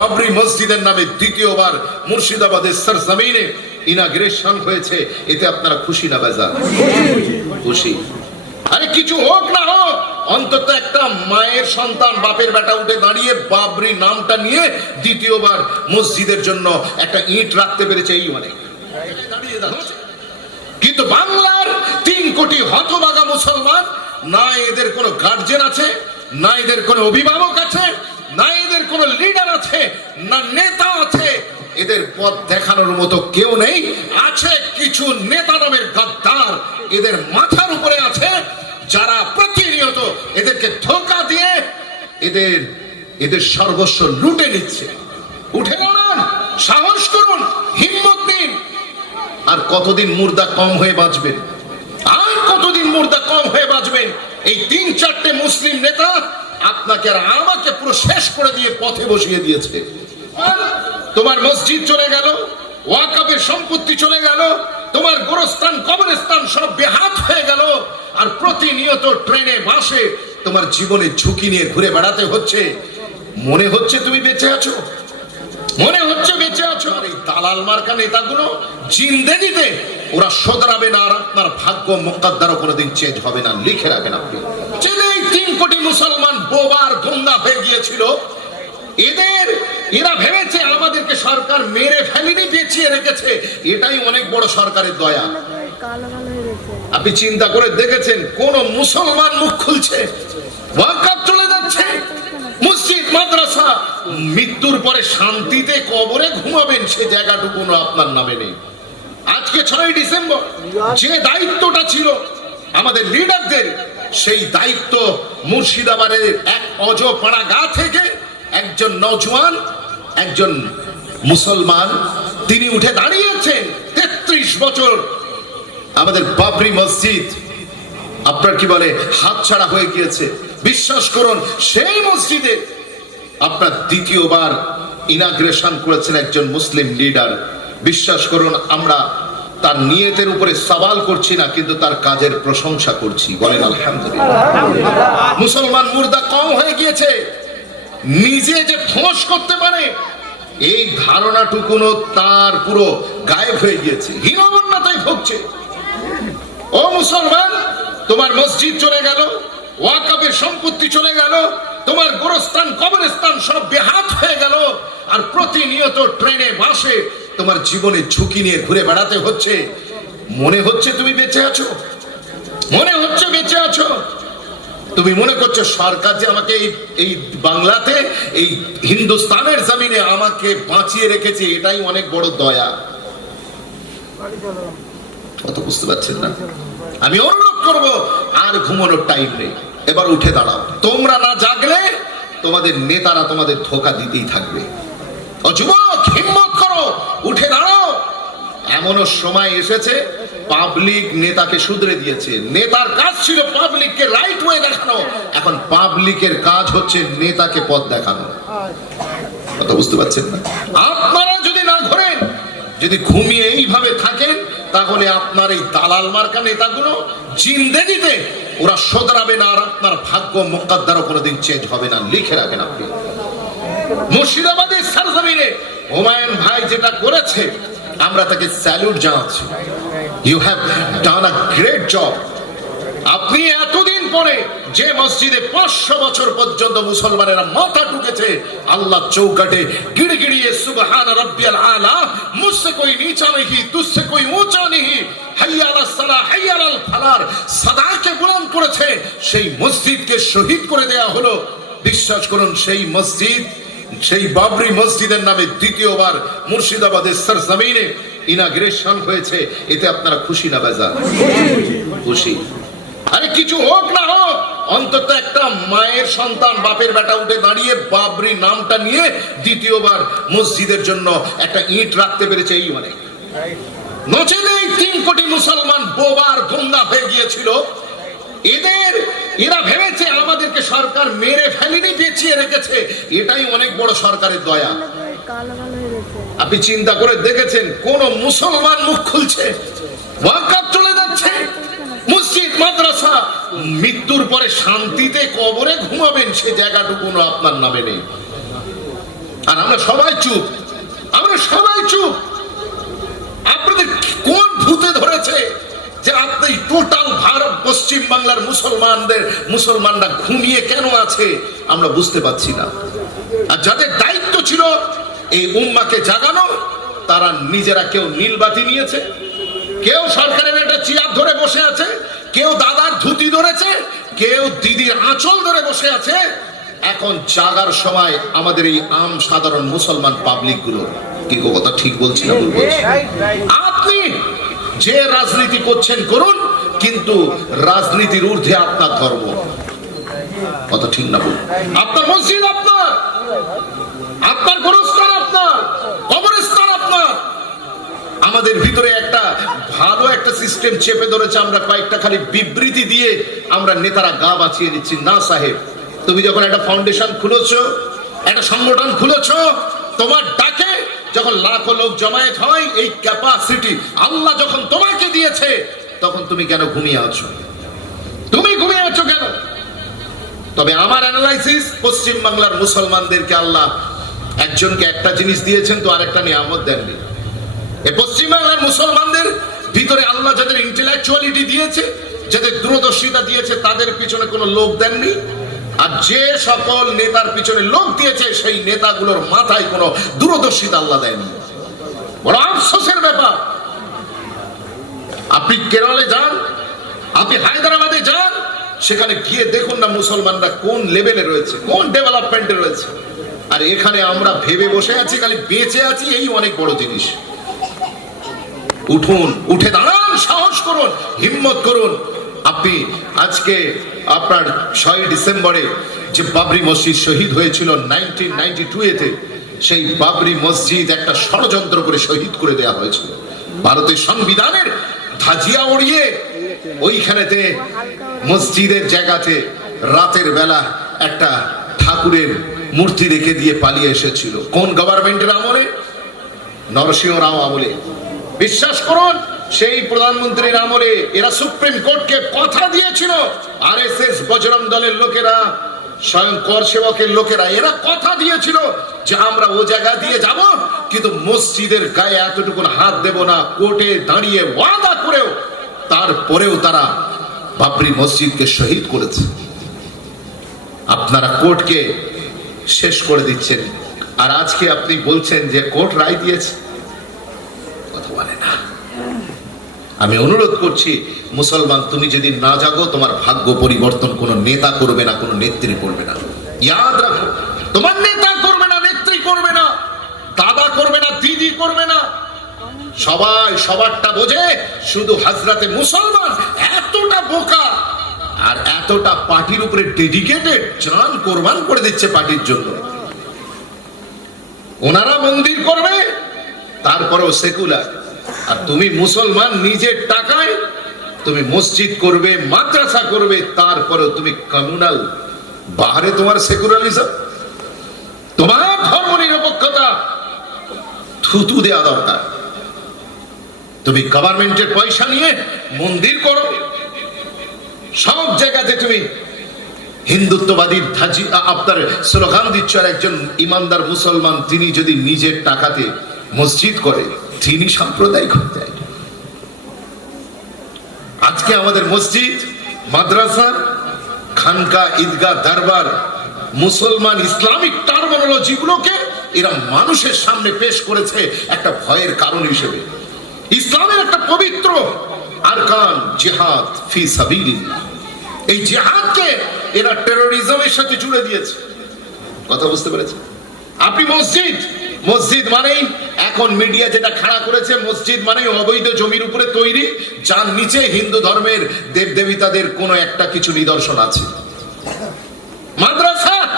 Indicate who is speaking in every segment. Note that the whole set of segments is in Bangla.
Speaker 1: বাবরি মসজিদের নামে দ্বিতীয়বার মুর্শিদাবাদের সরজমিনে ইনাগ্রেশন হয়েছে। এতে আপনারা খুশি না বেজা খুশি। আরে কিছু হোক না হোক, অন্তত একটা মায়ের সন্তান বাপের বেটা উঠে দাঁড়িয়ে বাবরি নামটা নিয়ে দ্বিতীয়বার মসজিদের জন্য একটা ইট রাখতে পেরেছে এই অনেক। কিন্তু বাংলার তিন কোটি হতবাগা মুসলমান, না এদের কোনো গার্জেন আছে, না এদের কোনো অভিভাবক আছে না এদের কোনো লিডার আছে, না নেতা আছে, এদের পথ দেখানোর মতো কেউ নেই। আছে কিছু নেতা নামের গাদ্দার, এদের মাথার উপরে আছে, যারা প্রতিনিয়ত এদেরকে ধোকা দিয়ে এদের এদের সর্বস্ব লুটে নিচ্ছে। উঠে দাঁড়ান, সাহস করুন, হিম্মত দিন আর কতদিন মুর্দা কম হয়ে বাঁচবেন? আর কতদিন মুর্দা কম হয়ে বাঁচবেন? এই তিন চারটে মুসলিম নেতা আপনাকে আর আমাকে পুরো শেষ করে দিয়ে পথে বসিয়ে দিয়েছে। তোমার মসজিদ চলে গেল ওয়াকাবের সম্পত্তি চলে গেল, তোমার গোরস্থান, কবরস্থান সব বেহাত হয়ে গেল, আর প্রতিনিয়ত ট্রেনে, বাসে তোমার জীবনে ঝুঁকি নিয়ে ঘুরে বেড়াতে হচ্ছে। মনে হচ্ছে তুমি বেঁচে আছো? মনে হচ্ছে বেঁচে আছো? আর এই দালাল মার্কা নেতাগুলো জিন্দেগিতে, ওরা শোধরাবে না আর আপনার ভাগ্য মোকাদ্দারও কোনোদিন চেঞ্জ হবে না, লিখে রাখেন আপনি। তিন কোটি মুসলমান বোবার গুন্ডা হয়ে গিয়েছিল। এদের, এরা ভেবেছে আমাদেরকে সরকার মেরে ফেলেনি বেঁচিয়ে রেখেছে। এটাই অনেক বড় সরকারের দয়া। আপনি চিন্তা করে দেখেছেন, কোন মুসলমান মুখ খুলছে চলে যাচ্ছে, মসজিদ, মাদ্রাসা। মৃত্যুর পরে শান্তিতে কবরে ঘুমাবেন, সে জায়গাটুকু আপনার নামে নেই। আজকে ছয় ডিসেম্বর, যে দায়িত্বটা ছিল আমাদের লিডারদের সেই দায়িত্ব মুর্শিদাবাদের এক অজপাড়া গা থেকে একজন নজওয়ান, একজন মুসলমান, তিনি উঠে দাঁড়িয়েছেন তেত্রিশ বছর। আমাদের বাবরি মসজিদ, আপনার কি বলে হাতছাড়া হয়ে গিয়েছে। বিশ্বাস করুন, সেই মসজিদে আপনার দ্বিতীয়বার ইনাগ্রেশন করেছেন একজন মুসলিম লিডার বিশ্বাস করুন, আমরা তার নিয়তের উপরে সওয়াল করছি না, কিন্তু তার কাজের প্রশংসা করছি। বলেন মুসলমান মুর্দা কম হয়ে গিয়েছে। নিজে যে ফোঁস করতে পারে, এই ধারণাটুকুনো তার পুরো গায়েব হয়ে গিয়েছে। হীনবন্যাতায় ভুগছে। ও মুসলমান, তোমার মসজিদ চলে গেল ওয়াকাবের সম্পত্তি চলে গেল, তোমার গোরস্থান, কবরস্থান সব বেহাত হয়ে গেল, আর প্রতিনিয়ত ট্রেনে, বাসে তোমার জীবনে ঝুঁকি নিয়ে ঘুরে বেড়াতে হচ্ছে। মনে হচ্ছে তুমি বেঁচে আছো? মনে হচ্ছে বেঁচে আছো? তুমি মনে করছ সরকার যে আমাকে এই এই বাংলাতে, এই হিন্দুস্তানের জমিনে আমাকে বাঁচিয়ে রেখেছে, এটাই অনেক বড় দয়া। কত বুঝতে পারছেন না? আমি অনুরোধ করব, আর ঘুমানোর টাইম নেই। এবার উঠে দাঁড়াও। তোমরা না জাগলে তোমাদের নেতারা তোমাদের ধোকা দিতেই থাকবে। ও যুবক উঠে দাঁড়াও। এমনও সময় এসেছে, পাবলিক নেতাকে শুধরে দিয়েছে। নেতার কাজ ছিল পাবলিককে রাইট ওয়ে দেখানো। এখন পাবলিকের কাজ হচ্ছে নেতাকে পথ দেখানো। কথা বুঝতে পারছেন না? আপনারা যদি না ধরেন যদি ঘুমিয়ে এইভাবে থাকেন, তাহলে আপনার এই দালাল মার্কা নেতাগুলো জিন্দেগিতে ওরা শোধরাবে না, আর আপনার ভাগ্য মোকাদ্দারও কোনোদিন চেঞ্জ হবে না। লিখে রাখেন আপনি। মুর্শিদাবাদের সরজমিনে হুমায়ুন ভাই যেটা করেছে, আমরা তাকে স্যালুট জানাচ্ছি। You have done a great job আপনি এতদিন পরে যে মসজিদে পাঁচশো বছর পর্যন্ত মুসলমানেরা মাথা ঢুকেছে আল্লাহ চৌকাটে গিড়ে সুবহান রব্বিয়াল আলা মুসসে কই নিচা নেহি তুসে কই উঁচা নেহি সাদাকে বুলান করেছে। সেই মসজিদকে শহীদ করে দেয়া হলো। বিশ্বাস করুন, সেই মসজিদ সেই বাবরি মসজিদের নামে দ্বিতীয়বার মুর্শিদাবাদের সরজমিনে ইনাগ্রেশন হয়েছে। এতে আপনারা খুশি না বেজা খুশি। আরে কিছু হোক না হোক, অন্তত একটা মায়ের সন্তান বাপের বেটা উঠে দাঁড়িয়ে বাবরি নামটা নিয়ে দ্বিতীয়বার মসজিদের জন্য একটা ইট রাখতে পেরেছে এই অনেক। নচেলে এই তিন কোটি মুসলমান বোবার গুন্ডা হয়ে গিয়েছিল। এদের, এরা ভেবেছে আমাদেরকে সরকার মেরে ফেলেনি, বেঁচিয়ে রেখেছে। এটাই অনেক বড় সরকারের দয়া। আপনি চিন্তা করে দেখেছেন, কোন মুসলমান মুখ খুলছে চলে যাচ্ছে, মসজিদ, মাদ্রাসা। মৃত্যুর পরে শান্তিতে কবরে ঘুমাবেন, সে জায়গাটুকু আপনার নামে নেই। আর আমরা সবাই চুপ, আমরা সবাই চুপ। আপনাদের কোন ভূতে ধরেছে? যে আপনি টোটাল ভারত পশ্চিম বাংলার মুসলমানদের মুসলমানরা ঘুমিয়ে কেন আছে আমরা বুঝতে পারছি না। আর যাদের দায়িত্ব ছিল এই উম্মাকে জাগানো তারা নিজেরা কেউ নীলবাতি নিয়েছে কেউ সরকারের একটা চেয়ার ধরে বসে আছে কেউ দাদার ধুতি ধরেছে কেউ দিদির আঁচল ধরে বসে আছে। এখন জাগার সময় আমাদের এই আম সাধারণ মুসলমান পাবলিকগুলো কি কথা ঠিক বলছি না আপনি যে রাজনীতি করছেন করুন, কিন্তু রাজনীতির ঊর্ধ্বে আপনার ধর্ম। কথা ঠিক না আপনার মসজিদ আপনার আপনার গোরস্থান আপনার, কবরস্থান আপনার। আমাদের ভিতরে একটা ভালো একটা সিস্টেম চেপে ধরেছে, আমরা কয়েকটা খালি বিবৃতি দিয়ে আমরা নেতারা গা বাঁচিয়ে দিচ্ছি। না সাহেব, তুমি যখন একটা ফাউন্ডেশন খুলেছ, একটা সংগঠন খুলেছ, তোমার ডাকে যখন লাখো লোক জমায়েত হয়, এই ক্যাপাসিটি আল্লাহ যখন তোমাকে দিয়েছে, তখন তুমি কেন ঘুমিয়ে আছো? তুমি ঘুমিয়ে আছো কেন? তবে আমার অ্যানালাইসিস পশ্চিম বাংলার মুসলমানদেরকে আল্লাহ একজনকে একটা জিনিস দিয়েছেন, তো আরেকটা নিয়ামত দেননি। এ পশ্চিমবাংলার মুসলমানদের ভিতরে আল্লাহ যাদের ইন্টেলেকচুয়ালিটি দিয়েছে, যাদের দূরদর্শিতা দিয়েছে, তাদের পিছনে কোনো লোক দেননি? আর যে সকল নেতার পিছনে লোক দিয়েছে, সেই নেতাগুলোর মাথায় কোনো দূরদর্শিতা আল্লাহ দেয়নি। বড় আফসোসের ব্যাপার। আপনি কেরলে যান, আপনি হায়দ্রাবাদে যান, সেখানে গিয়ে দেখুন না মুসলমানরা কোন লেভেলে রয়েছে, কোন ডেভেলপমেন্টে রয়েছে। আর এখানে আমরা ভেবে বসে আছি, খালি বেঁচে আছি, এই অনেক বড় জিনিস। উঠুন, উঠে দাঁড়ান, সাহস করুন, হিম্মত করুন। আপনি আজকে আপনার ছয় ডিসেম্বরে যে বাবরি মসজিদ শহীদ হয়েছিল নাইনটিন নাইনটি টু এতে, সেই বাবরি মসজিদ একটা ষড়যন্ত্র করে শহীদ করে দেওয়া হয়েছিল। ভারতের সংবিধানের ধাজিয়া উড়িয়ে ওইখানেতে, মসজিদের জায়গাতে রাতের বেলা একটা ঠাকুরের মূর্তি রেখে দিয়ে পালিয়ে এসেছিল। কোন গভর্নমেন্টের আমলে? নরসিংহ রাও আমলে। বিশ্বাস করুন সেই প্রধানমন্ত্রীর আমলে এরা সুপ্রিম কোর্টকে কথা দিয়েছিল। আর এস এস বজরং দলের লোকেরা স্বয়ং কর সেবকের লোকেরা, এরা কথা দিয়েছিল যে আমরা ও জায়গা দিয়ে যাব, কিন্তু মসজিদের গায়ে এতটুকু হাত দেব না, কোর্টে দাঁড়িয়ে ওয়াদা করেও তারপরেও তারা বাবরি মসজিদকে শহীদ করেছে। আপনারা কোর্টকে শেষ করে দিচ্ছেন। আর আজকে আপনি বলছেন যে কোর্ট রায় দিয়েছে কথা বলে না আমি অনুরোধ করছি, মুসলমান, তুমি যদি না জাগো, তোমার ভাগ্য পরিবর্তন কোনো নেতা করবে না, কোনো নেত্রী করবে না। ইয়াদ রাখো, তোমার নেতা করবে না, নেত্রী করবে না, দাদা করবে না, দিদি করবে না। সবাই সবারটা বোঝে, শুধু হাজরাতে মুসলমান এতটা বোকা আর এতটা পার্টির উপরে ডেডিকেটেড চান কোরবান করে দিচ্ছে পার্টির জন্য। ওনারা মন্দির করবে, তারপরেও সেকুলার। আর তুমি মুসলমান নিজের টাকায় তুমি মসজিদ করবে, মাদ্রাসা করবে, তারপরেও তুমি কমিউনাল বাহারে তোমার সেকুলারিজম তোমার ধর্ম নিরপেক্ষতা? থুতু দেওয়া দরকার। তুমি গভর্নমেন্টের পয়সা নিয়ে মন্দির করো। সব জায়গাতে তুমি হিন্দুত্ববাদী ধাজি আপনার স্লোগান দিচ্ছ আর একজন ইমানদার মুসলমান, তিনি যদি নিজের টাকাতে মসজিদ করে তিনি সাম্প্রদায়িক হয়ে যায় আজকে আমাদের মসজিদ, মাদ্রাসা, খানকা, ঈদগাহ, দরবার, মুসলমান ইসলামিক টার্মিনোলজি গুলোকে এরা মানুষের সামনে পেশ করেছে একটা ভয়ের কারণ হিসেবে। ইসলামের একটা পবিত্র আরকান, জিহাদ ফি সাবিলিল্লাহ। এই জেহাদকে এরা টেরোরিজমের সাথে জুড়ে দিয়েছে। কথা বুঝতে পেরেছে আপনি মসজিদ মসজিদ মানেই এখন মিডিয়া যেটা খাড়া করেছে, মসজিদ মানেই অবৈধ জমির উপরে তৈরি, যার নিচে হিন্দু ধর্মের দেব দেবীতাদের কোনো একটা কিছু নিদর্শন আছে। মাদ্রাসা!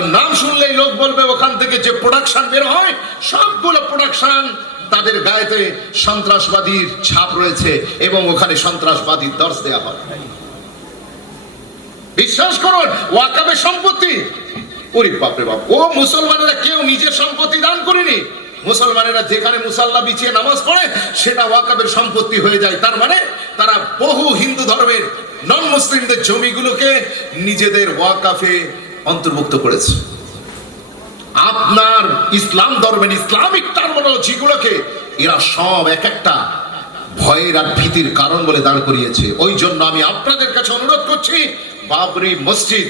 Speaker 1: নাম শুনলেই লোক বলবে, ওখান থেকে যে প্রোডাকশন বের হয়, সবগুলো প্রোডাকশন তাদের গায়েতে সন্ত্রাসবাদীর ছাপ রয়েছে এবং ওখানে সন্ত্রাসবাদীর দর্শ দেওয়া হয়। বিশ্বাস করুন, ওয়াকাবের সম্পত্তি বাপরে বাপ। ও কেউ নিজের সম্পত্তি দান করেনি। মুসলমানেরা যেখানে মুসাল্লা বিছিয়ে নামাজ পড়ে, সেটা সম্পত্তি হয়ে যায়। তার মানে তারা বহু হিন্দু ধর্মের নন মুসলিমদের জমিগুলোকে নিজেদের ওয়াকাফে অন্তর্ভুক্ত করেছে। আপনার ইসলাম ধর্মের ইসলামিক টার্মিনোলজি গুলোকে এরা সব এক একটা ভয়ের আর ভীতির কারণ বলে দাঁড় করিয়েছে। ওই জন্য আমি আপনাদের কাছে অনুরোধ করছি, বাবরি মসজিদ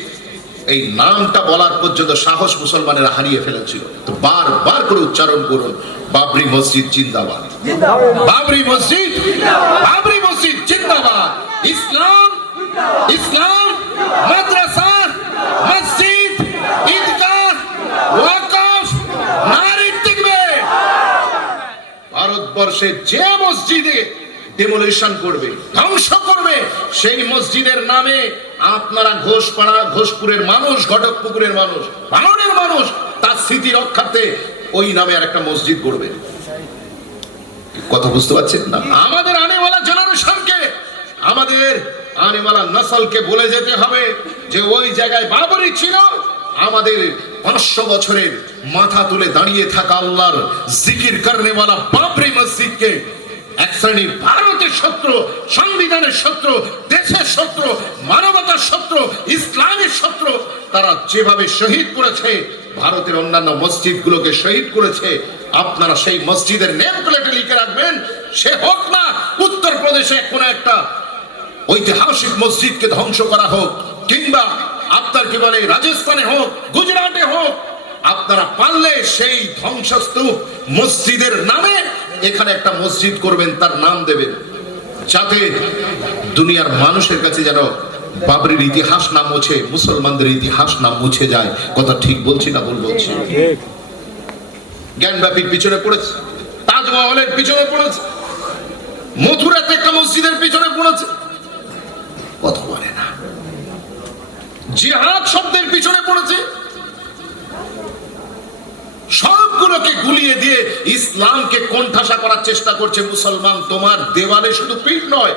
Speaker 1: এই নামটা বলার পর্যন্ত সাহস মুসলমানেরা হারিয়ে ফেলেছিল। তো বারবার করে উচ্চারণ করুন বাবরি মসজিদ জিন্দাবাদ। বাবরি মসজিদ বাবরি মসজিদ জিন্দাবাদ। ইসলাম ইসলাম মাদ্রাসা মসজিদ ঈদগাহ ওয়াকফ নারী টিকবে। ভারতবর্ষে যে মসজিদে ডেমোলিশন করবে ধ্বংস করবে সেই মসজিদের নামে আপনারা ঘোষপাড়া, ঘোষপুরের মানুষ, ঘটক পুকুরের মানুষ ভাঙনের মানুষ, তার স্মৃতি রক্ষার্থে ওই নামে আর একটা মসজিদ করবে কথা বুঝতে পারছেন না? আমাদের আনেওয়ালা জেনারেশনকে, আমাদের আনেওয়ালা নসলকে বলে যেতে হবে যে ওই জায়গায় বাবরি ছিল, আমাদের পাঁচশো বছরের মাথা তুলে দাঁড়িয়ে থাকা আল্লাহর জিকির করনেওয়ালা বাবরি মসজিদকে এক শ্রেণির ভারতের শত্রু, সংবিধানের শত্রু, দেশের শত্রু, মানবতার শত্রু, ইসলামের শত্রু, তারা যেভাবে শহীদ করেছে, ভারতের অন্যান্য মসজিদগুলোকে শহীদ করেছে, আপনারা সেই মসজিদের নেম প্লেটে লিখে রাখবেন, সে হোক না, উত্তরপ্রদেশে কোনো একটা ঐতিহাসিক মসজিদকে ধ্বংস করা হোক, কিংবা আপনার কি বলে, রাজস্থানে হোক, গুজরাটে হোক, আপনারা পারলে সেই ধ্বংসস্তূপ মসজিদের নামে এখানে একটা মসজিদ করবেন, তার নাম দেবেন। যাতে দুনিয়ার মানুষের কাছে যেন বাবরির ইতিহাস না মুছে, মুসলমানদের ইতিহাস না মুছে যায়। কথা ঠিক বলছি না ভুল বলছি? জ্ঞানব্যাপীর পিছনে পড়েছে। তাজমহলের পিছনে পড়েছে। মথুরাতে একটা মসজিদের পিছনে পড়েছে। কথা বলে না। জিহাদ শব্দের পিছনে পড়েছে। সবগুলোকে গুলিয়ে দিয়ে ইসলামকে কোণঠাসা করার চেষ্টা করছে মুসলমান। তোমার দেওয়ালে শুধু পিঠ নয়